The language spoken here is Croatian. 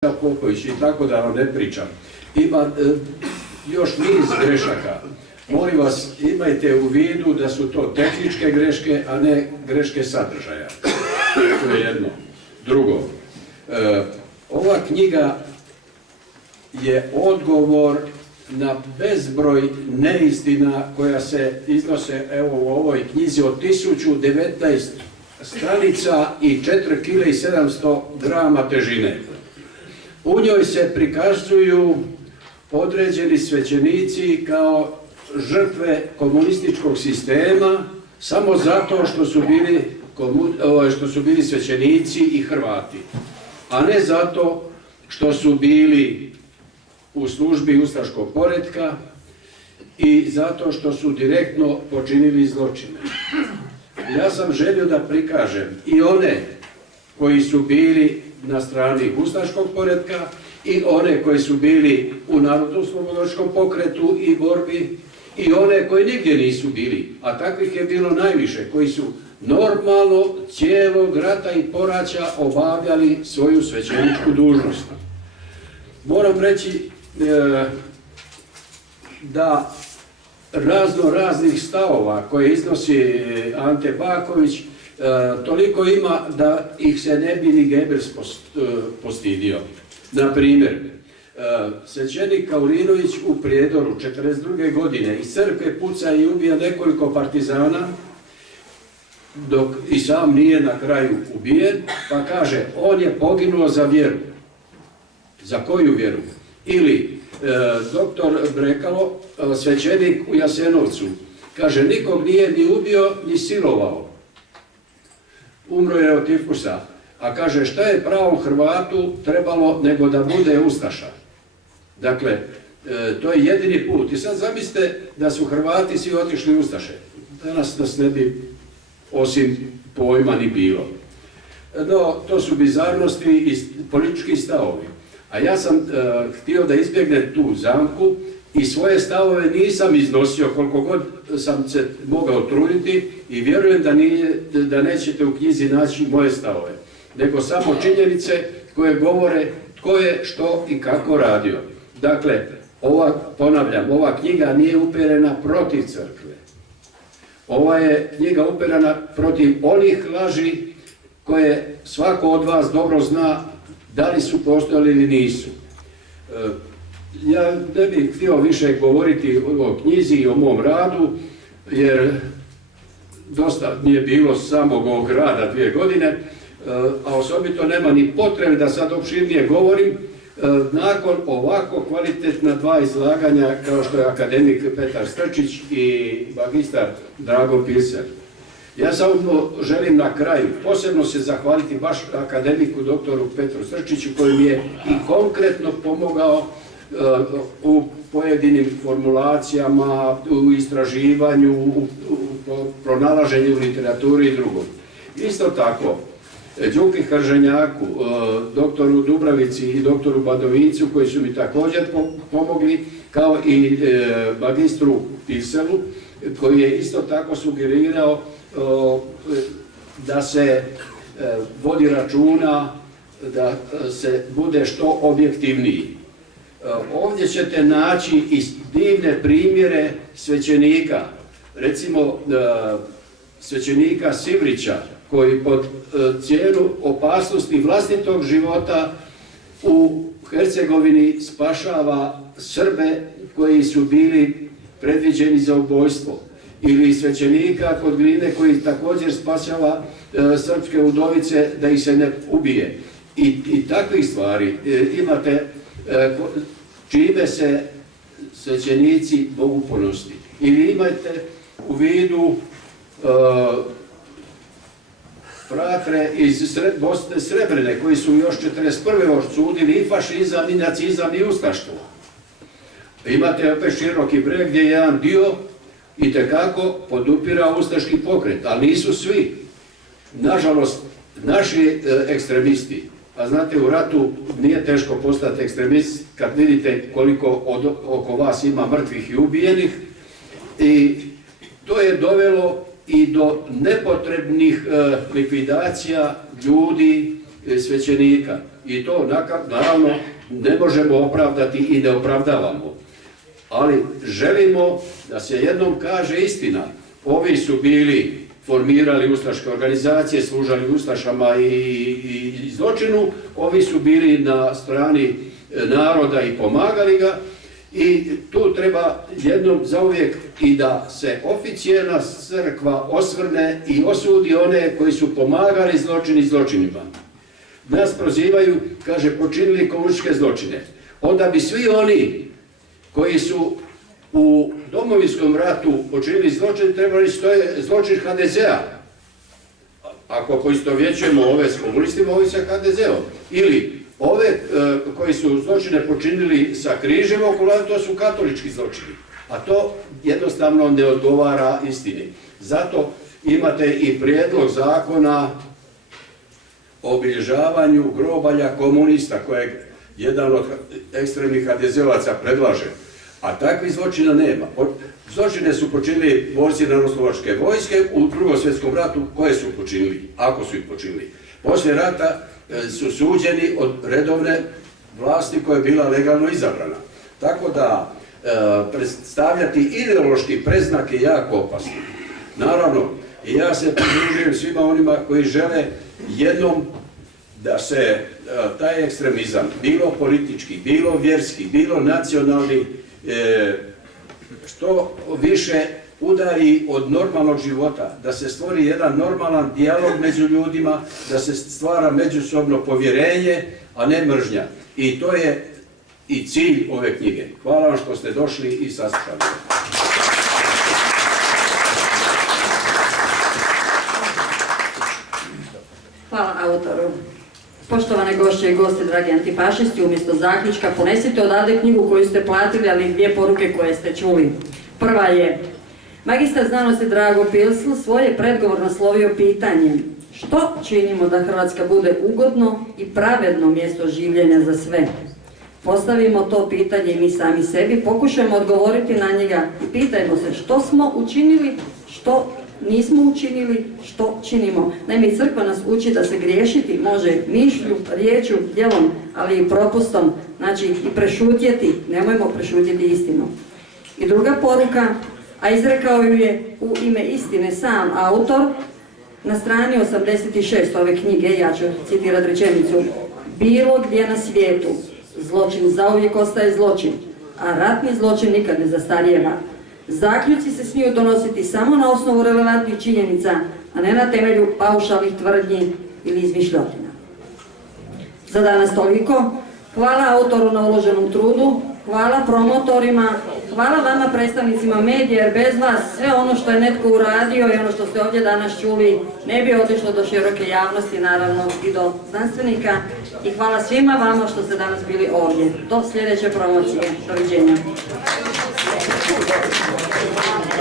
Popović i tako da vam ne pričam. Ima još niz grešaka. Molim vas, imajte u vidu da su to tehničke greške, a ne greške sadržaja. To je jedno. Drugo, ova knjiga je odgovor na bezbroj neistina koja se iznose u ovoj knjizi od 1019 stranica i 4 kg i 700 grama težine. U njoj se prikazuju određeni svećenici kao žrtve komunističkog sistema samo zato što su bili svećenici i Hrvati, a ne zato što su bili u službi ustaškog poretka i zato što su direktno počinili zločine. Ja sam želio da prikažem i one koji su bili na strani ustaškog poretka i one koji su bili u narodno-oslobodilačkom pokretu i borbi i one koji nigdje nisu bili, a takvih je bilo najviše, koji su normalno cijelog rata i poraća obavljali svoju svećeničku dužnost. Moram reći da raznih stavova koje iznosi Ante Baković toliko ima da ih se ne bi ni Goebbels postidio. Na primjer, svećenik Kaurinović u Prijedoru 1942. godine iz crkve puca i ubija nekoliko partizana, dok i sam nije na kraju ubijen, pa kaže, on je poginuo za vjeru. Za koju vjeru? Ili doktor Brekalo, svećenik u Jasenovcu, kaže, nikog nije ni ubio, ni silovao. Umro je od tifusa. A kaže, šta je pravom Hrvatu trebalo nego da bude ustaša? Dakle, to je jedini put. I sad zamislite da su Hrvati svi otišli ustaše. Danas nas ne bi osim pojma ni bilo. No, to su bizarnosti i politički stavovi. A ja sam htio da izbjegnem tu zamku i svoje stavove nisam iznosio koliko god sam se mogao truditi i vjerujem da nećete u knjizi naći moje stavove, nego samo činjenice koje govore tko je što i kako radio. Dakle, ponavljam, ova knjiga nije uperena protiv crkve. Ova je knjiga uperena protiv onih laži koje svako od vas dobro zna da li su postojali ili nisu. Ja ne bih htio više govoriti o knjizi i o mom radu, jer dosta nije bilo samog ovog rada 2 godine, a osobito nema ni potrebe da sad opširnije govorim nakon ovako kvalitetna 2 izlaganja kao što je akademik Petar Strčić i magistar Drago Pilser. Ja samo želim na kraju posebno se zahvaliti baš akademiku doktoru Petru Strčiću koji mi je i konkretno pomogao u pojedinim formulacijama, u istraživanju, u pronalaženju u literaturi i drugom. Isto tako, Đuki Hrženjaku, doktoru Dubravici i doktoru Badovincu koji su mi također pomogli, kao i magistru Piselu koji je isto tako sugerirao da se vodi računa da se bude što objektivniji. Ovdje ćete naći i divne primjere svećenika, recimo svećenika Sivrića koji pod cijenu opasnosti vlastitog života u Hercegovini spašava Srbe koji su bili predviđeni za ubojstvo, ili svećenika kod Gline koji također spašava srpske udovice da ih se ne ubije. I takvih stvari imate čime se svećenici mogu ponositi. Ili imate u vidu fratre iz Bosne Srebrene koji su još 1941. osudili i fašizam i nacizam i ustaštvo. Imate opet Široki Breg gdje je jedan dio itekako podupira ustaški pokret, ali nisu svi. Nažalost, naši ekstremisti, a znate u ratu nije teško postati ekstremist kad vidite koliko oko vas ima mrtvih i ubijenih, i to je dovelo i do nepotrebnih likvidacija ljudi svećenika. I to naravno ne možemo opravdati i ne opravdavamo. Ali želimo da se jednom kaže istina. Ovi su bili, formirali ustaške organizacije, služali ustašama i zločinu, ovi su bili na strani naroda i pomagali ga. I tu treba jednom zauvijek i da se oficijelna crkva osvrne i osudi one koji su pomagali zločini zločinima. Nas prozivaju, kaže, počinili komunističke zločine. Onda bi svi oni koji su u Domovinskom ratu počinili zločin, trebali reći to je zločin HDZ-a. Ako poistovjećujemo ove s komunistima, ovi sa HDZ-om. Ili ove koji su zločine počinili sa križem okolo, to su katolički zločini. A to jednostavno ne odgovara istini. Zato imate i prijedlog zakona o obilježavanju grobalja komunista, kojeg jedan od ekstremnih HDZ-ovaca predlaže. A takvih zločina nema. Zločine su počinili borci Narodnooslobodilačke vojske u Drugom svjetskom ratu. Koje su počinili? Ako su ih počinili. Poslije rata su suđeni od redovne vlasti koja je bila legalno izabrana. Tako da predstavljati ideološki predznak je jako opasno. Naravno, i ja se pridružujem svima onima koji žele jednom da se taj ekstremizam, bilo politički, bilo vjerski, bilo nacionalni, što više udari od normalnog života, da se stvori jedan normalan dijalog među ljudima, da se stvara međusobno povjerenje, a ne mržnja. I to je i cilj ove knjige. Hvala vam što ste došli i saslušali. Hvala autoru. Poštovane gošće i goste, dragi antifašisti, umjesto zaključka ponesite odavde knjigu koju ste platili, ali i dvije poruke koje ste čuli. Prva je: magistar znanosti Drago Pilsl svoje predgovor naslovio pitanjem: što činimo da Hrvatska bude ugodno i pravedno mjesto življenja za sve? Postavimo to pitanje i mi sami sebi, pokušajmo odgovoriti na njega i pitajmo se što smo učinili, što nismo učinili, što činimo. Naime, i crkva nas uči da se griješiti može mišlju, riječju, djelom, ali i propustom, znači i prešutjeti, nemojmo prešutjeti istinu. I druga poruka, a izrekao ju je u ime istine sam autor, na strani 86 ove knjige, ja ću citirati rečenicu: bilo gdje na svijetu zločin zauvijek ostaje zločin, a ratni zločin nikad ne zastarijeva. Zaključci se smiju donositi samo na osnovu relevantnih činjenica, a ne na temelju paušalnih tvrdnji ili izmišljotina. Za danas toliko. Hvala autoru na uloženom trudu, hvala promotorima, hvala vama predstavnicima medija, jer bez vas sve ono što je netko uradio i ono što ste ovdje danas čuli ne bi otišlo do široke javnosti, naravno i do znanstvenika. I hvala svima vama što ste danas bili ovdje. Do sljedeće promocije. Doviđenja.